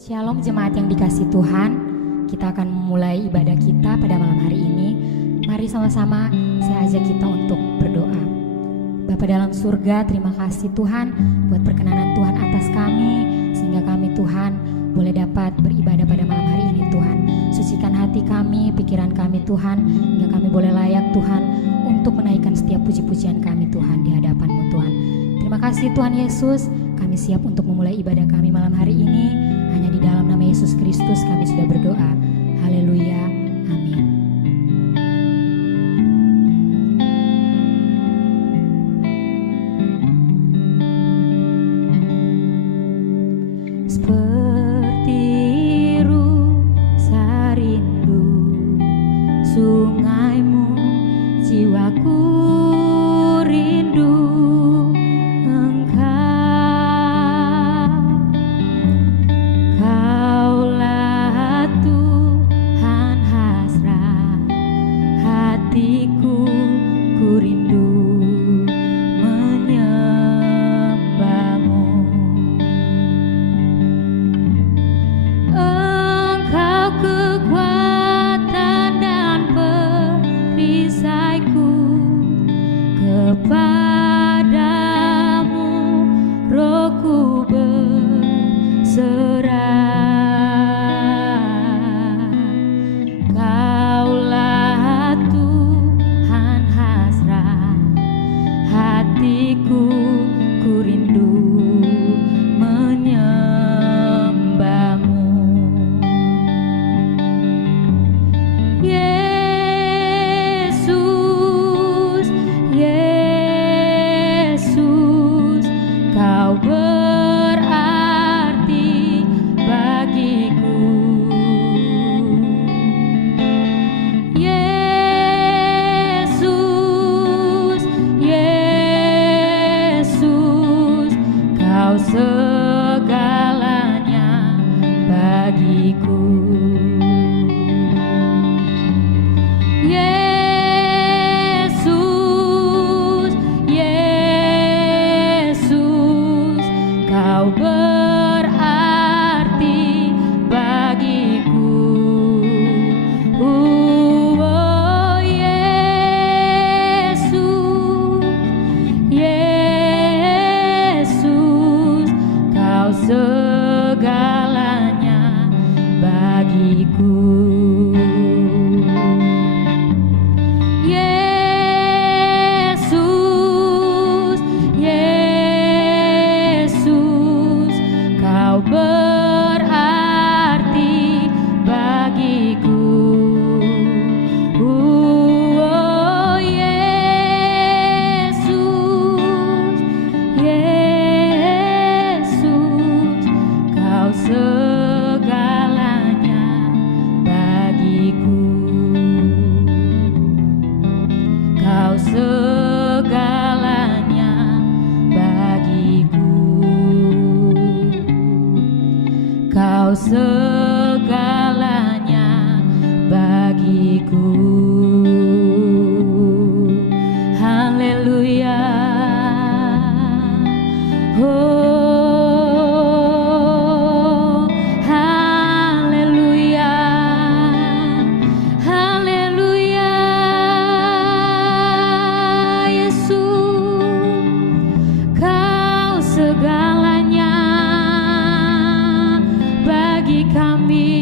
Shalom jemaat yang dikasih Tuhan, kita akan memulai ibadah kita pada malam hari ini. Mari sama-sama saya ajak kita untuk berdoa. Bapa dalam surga, terima kasih Tuhan buat perkenanan Tuhan atas kami, sehingga kami Tuhan boleh dapat beribadah pada malam hari ini Tuhan. Sucikan hati kami, pikiran kami Tuhan, hingga kami boleh layak Tuhan untuk menaikkan setiap puji-pujian kami Tuhan di hadapan-Mu Tuhan. Terima kasih Tuhan Yesus, kami siap untuk memulai ibadah kami malam hari ini. Hanya di dalam nama Yesus Kristus kami sudah berdoa. Haleluya. Amin. Seperti rasa rindu sungaimu, jiwaku rindu Kami,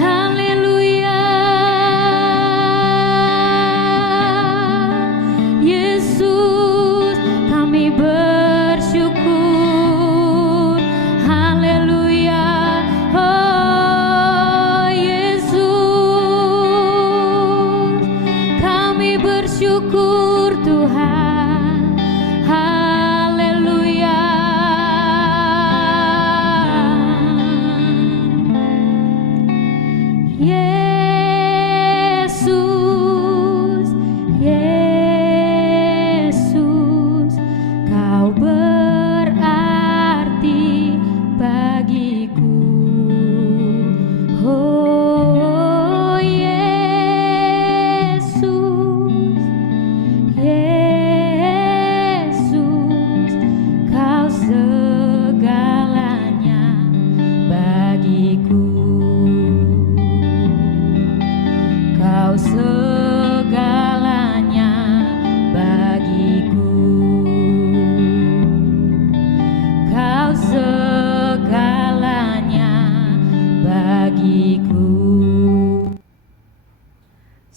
haleluya.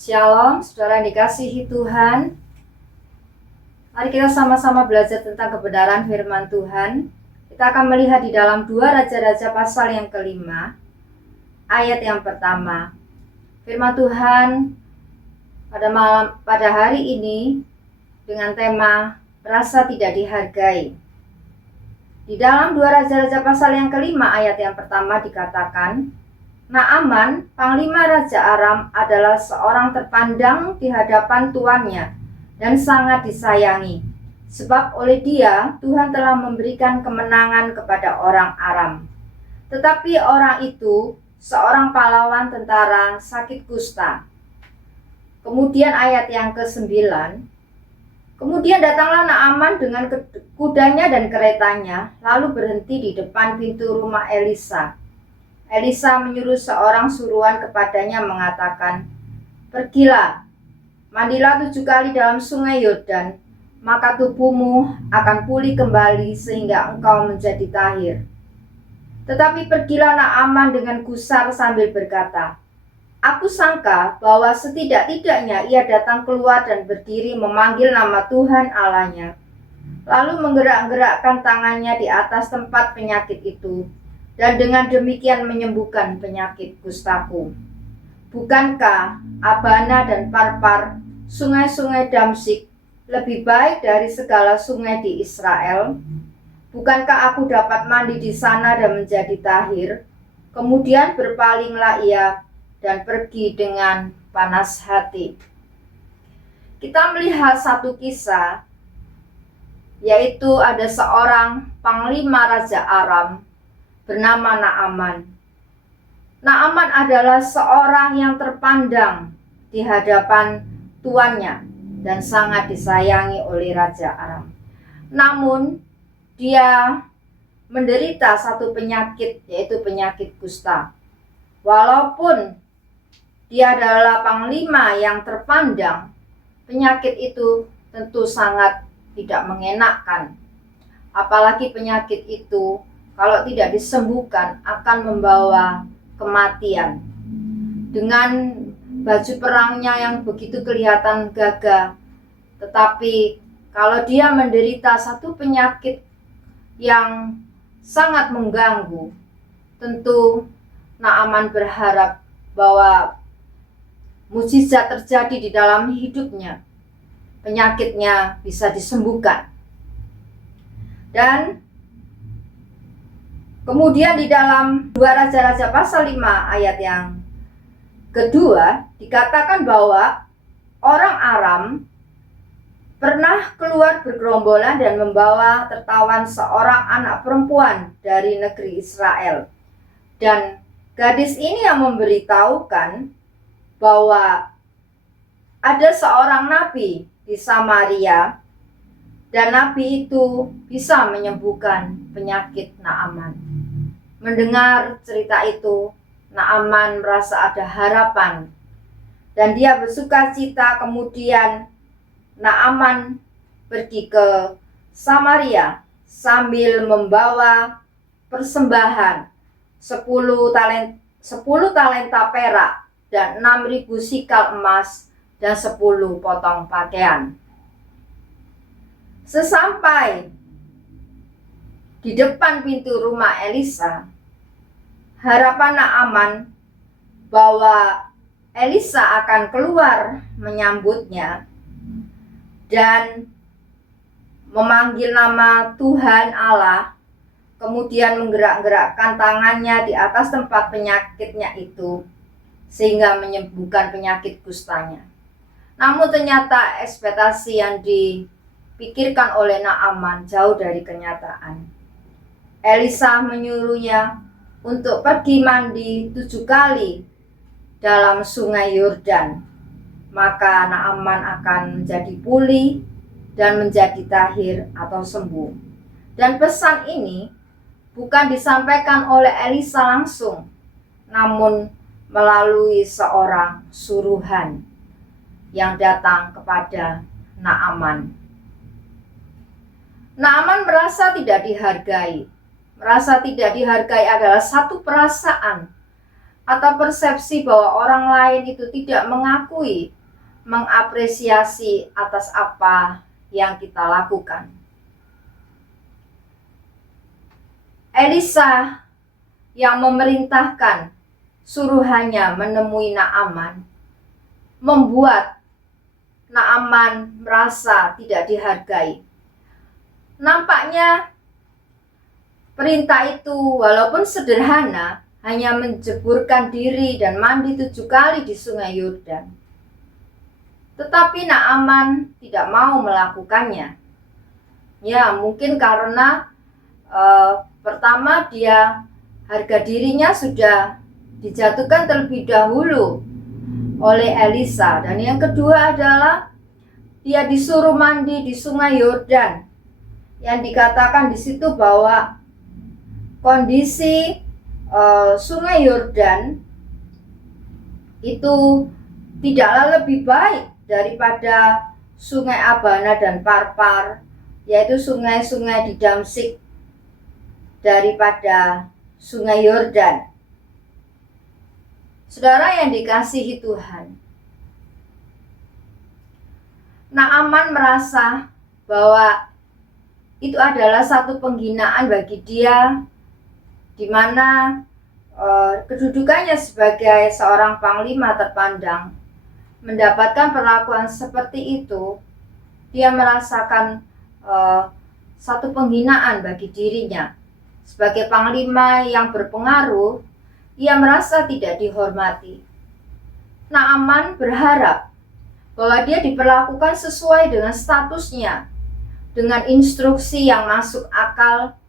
Shalom, saudara yang dikasihi Tuhan. Mari kita sama-sama belajar tentang kebenaran firman Tuhan. Kita akan melihat di dalam 2 Raja-Raja pasal yang kelima, ayat yang pertama. Firman Tuhan pada hari ini dengan tema merasa tidak dihargai. Di dalam 2 Raja-Raja pasal yang kelima, ayat yang pertama dikatakan, Naaman, panglima Raja Aram, adalah seorang terpandang di hadapan tuannya dan sangat disayangi. Sebab oleh dia, Tuhan telah memberikan kemenangan kepada orang Aram. Tetapi orang itu, seorang pahlawan tentara, sakit kusta. Kemudian ayat yang ke-9, kemudian datanglah Naaman dengan kudanya dan keretanya, lalu berhenti di depan pintu rumah Elisa. Elisa menyuruh seorang suruhan kepadanya mengatakan, "Pergilah, mandilah 7 kali dalam sungai Yordan, maka tubuhmu akan pulih kembali sehingga engkau menjadi tahir." Tetapi pergilah Naaman dengan gusar sambil berkata, "Aku sangka bahwa setidak-tidaknya ia datang keluar dan berdiri memanggil nama Tuhan Allahnya, lalu menggerak-gerakkan tangannya di atas tempat penyakit itu, dan dengan demikian menyembuhkan penyakit kustaku. Bukankah Abana dan Parpar, sungai-sungai Damsyik, lebih baik dari segala sungai di Israel? Bukankah aku dapat mandi di sana dan menjadi tahir?" Kemudian berpalinglah ia dan pergi dengan panas hati. Kita melihat satu kisah, yaitu ada seorang panglima Raja Aram bernama Naaman. Naaman adalah seorang yang terpandang di hadapan tuannya dan sangat disayangi oleh Raja Aram. Namun dia menderita satu penyakit, yaitu penyakit kusta. Walaupun dia adalah panglima yang terpandang, penyakit itu tentu sangat tidak mengenakkan. Apalagi penyakit itu kalau tidak disembuhkan akan membawa kematian. Dengan baju perangnya yang begitu kelihatan gagah, tetapi kalau dia menderita satu penyakit yang sangat mengganggu, tentu Naaman berharap bahwa mukjizat terjadi di dalam hidupnya, penyakitnya bisa disembuhkan. Dan kemudian di dalam 2 Raja-Raja pasal 5 ayat yang kedua dikatakan bahwa orang Aram pernah keluar bergerombolan dan membawa tertawan seorang anak perempuan dari negeri Israel. Dan gadis ini yang memberitahukan bahwa ada seorang nabi di Samaria dan nabi itu bisa menyembuhkan penyakit Naaman. Mendengar cerita itu, Naaman merasa ada harapan dan dia bersukacita. Kemudian Naaman pergi ke Samaria sambil membawa persembahan 10 talenta perak dan 6.000 sikal emas dan 10 potong pakaian. Sesampai di depan pintu rumah Elisa, harapan Naaman bahwa Elisa akan keluar menyambutnya dan memanggil nama Tuhan Allah, kemudian menggerak-gerakkan tangannya di atas tempat penyakitnya itu sehingga menyembuhkan penyakit kustanya. Namun ternyata ekspektasi yang dipikirkan oleh Naaman jauh dari kenyataan. Elisa menyuruhnya untuk pergi mandi 7 kali dalam sungai Yordan, maka Naaman akan menjadi pulih dan menjadi tahir atau sembuh. Dan pesan ini bukan disampaikan oleh Elisa langsung, namun melalui seorang suruhan yang datang kepada Naaman. Naaman merasa tidak dihargai. Merasa tidak dihargai adalah satu perasaan atau persepsi bahwa orang lain itu tidak mengakui mengapresiasi atas apa yang kita lakukan. Elisa yang memerintahkan suruhannya menemui Naaman membuat Naaman merasa tidak dihargai. Nampaknya perintah itu walaupun sederhana, hanya menjeburkan diri dan mandi 7 kali di sungai Yordan. Tetapi Naaman tidak mau melakukannya. Ya, mungkin karena pertama dia harga dirinya sudah dijatuhkan terlebih dahulu oleh Elisa, dan yang kedua adalah dia disuruh mandi di sungai Yordan, yang dikatakan di situ bahwa kondisi sungai Yordan itu tidaklah lebih baik daripada sungai Abana dan Parpar, yaitu sungai-sungai di Damsyik, daripada sungai Yordan. Saudara yang dikasihi Tuhan, Naaman merasa bahwa itu adalah satu penghinaan bagi dia, di mana kedudukannya sebagai seorang panglima terpandang mendapatkan perlakuan seperti itu. Dia merasakan satu penghinaan bagi dirinya. Sebagai panglima yang berpengaruh, ia merasa tidak dihormati. Naaman berharap bahwa dia diperlakukan sesuai dengan statusnya, dengan instruksi yang masuk akal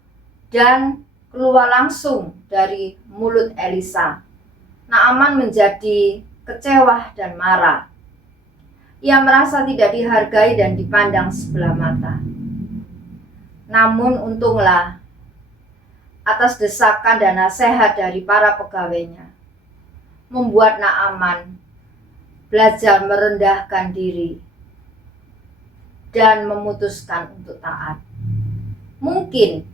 dan keluar langsung dari mulut Elisa. Naaman menjadi kecewa dan marah. Ia merasa tidak dihargai dan dipandang sebelah mata. Namun untunglah, atas desakan dan nasihat dari para pegawainya, membuat Naaman belajar merendahkan diri dan memutuskan untuk taat. Mungkin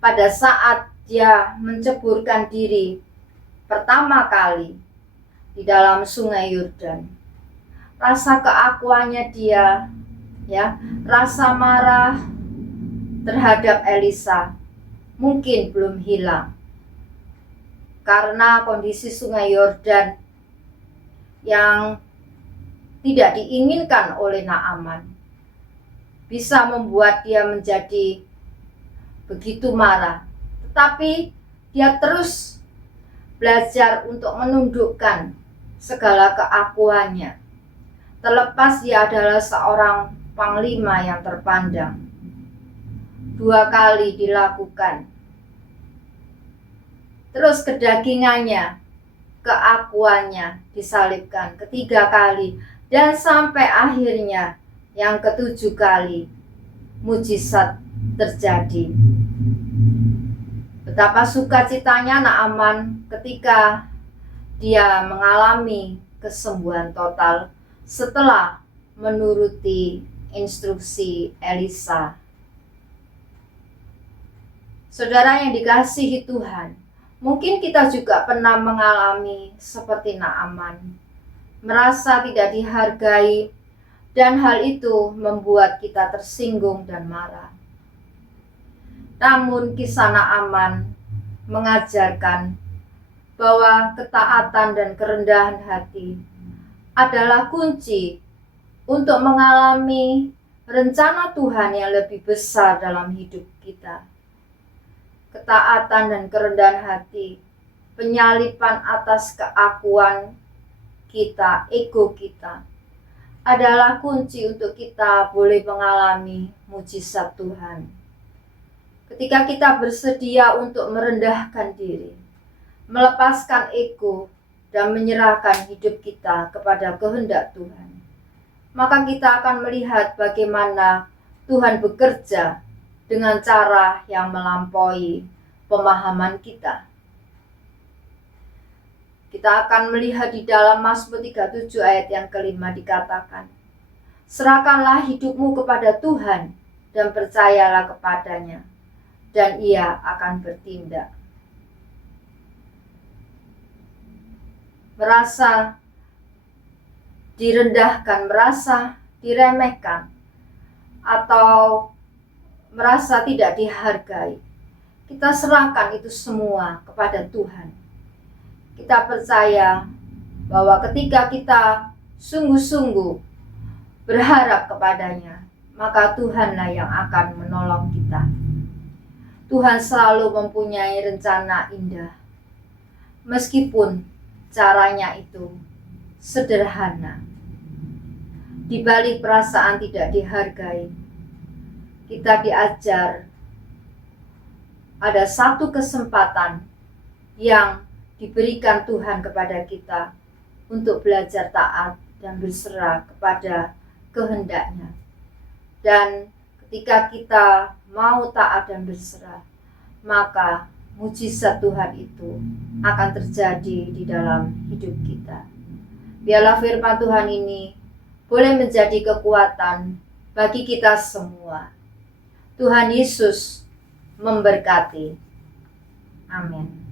pada saat dia menceburkan diri pertama kali di dalam sungai Yordan, rasa keakuannya dia, rasa marah terhadap Elisa mungkin belum hilang, karena kondisi sungai Yordan yang tidak diinginkan oleh Naaman bisa membuat dia menjadi begitu marah. Tetapi dia terus belajar untuk menundukkan segala keakuannya, terlepas dia adalah seorang panglima yang terpandang. 2 kali dilakukan. Terus kedagingannya, keakuannya disalibkan ketiga kali, dan sampai akhirnya yang ke-7 kali mujizat terjadi. Betapa sukacitanya Naaman ketika dia mengalami kesembuhan total setelah menuruti instruksi Elisa. Saudara yang dikasihi Tuhan, mungkin kita juga pernah mengalami seperti Naaman, merasa tidak dihargai, dan hal itu membuat kita tersinggung dan marah. Namun kisah Naaman mengajarkan bahwa ketaatan dan kerendahan hati adalah kunci untuk mengalami rencana Tuhan yang lebih besar dalam hidup kita. Ketaatan dan kerendahan hati, penyalipan atas keakuan kita, ego kita, adalah kunci untuk kita boleh mengalami mujizat Tuhan. Ketika kita bersedia untuk merendahkan diri, melepaskan ego, dan menyerahkan hidup kita kepada kehendak Tuhan, maka kita akan melihat bagaimana Tuhan bekerja dengan cara yang melampaui pemahaman kita. Kita akan melihat di dalam Mazmur 37 ayat yang ke-5 dikatakan, serahkanlah hidupmu kepada Tuhan dan percayalah kepadanya, dan Ia akan bertindak. Merasa direndahkan, merasa diremehkan, atau merasa tidak dihargai, kita serahkan itu semua kepada Tuhan. Kita percaya bahwa ketika kita sungguh-sungguh berharap kepadanya, maka Tuhanlah yang akan menolong kita. Tuhan selalu mempunyai rencana indah, meskipun caranya itu sederhana. Di balik perasaan tidak dihargai, kita diajar ada satu kesempatan yang diberikan Tuhan kepada kita untuk belajar taat dan berserah kepada kehendaknya. Dan ketika kita mau taat dan berserah, maka mujizat Tuhan itu akan terjadi di dalam hidup kita. Biarlah firman Tuhan ini boleh menjadi kekuatan bagi kita semua. Tuhan Yesus memberkati. Amin.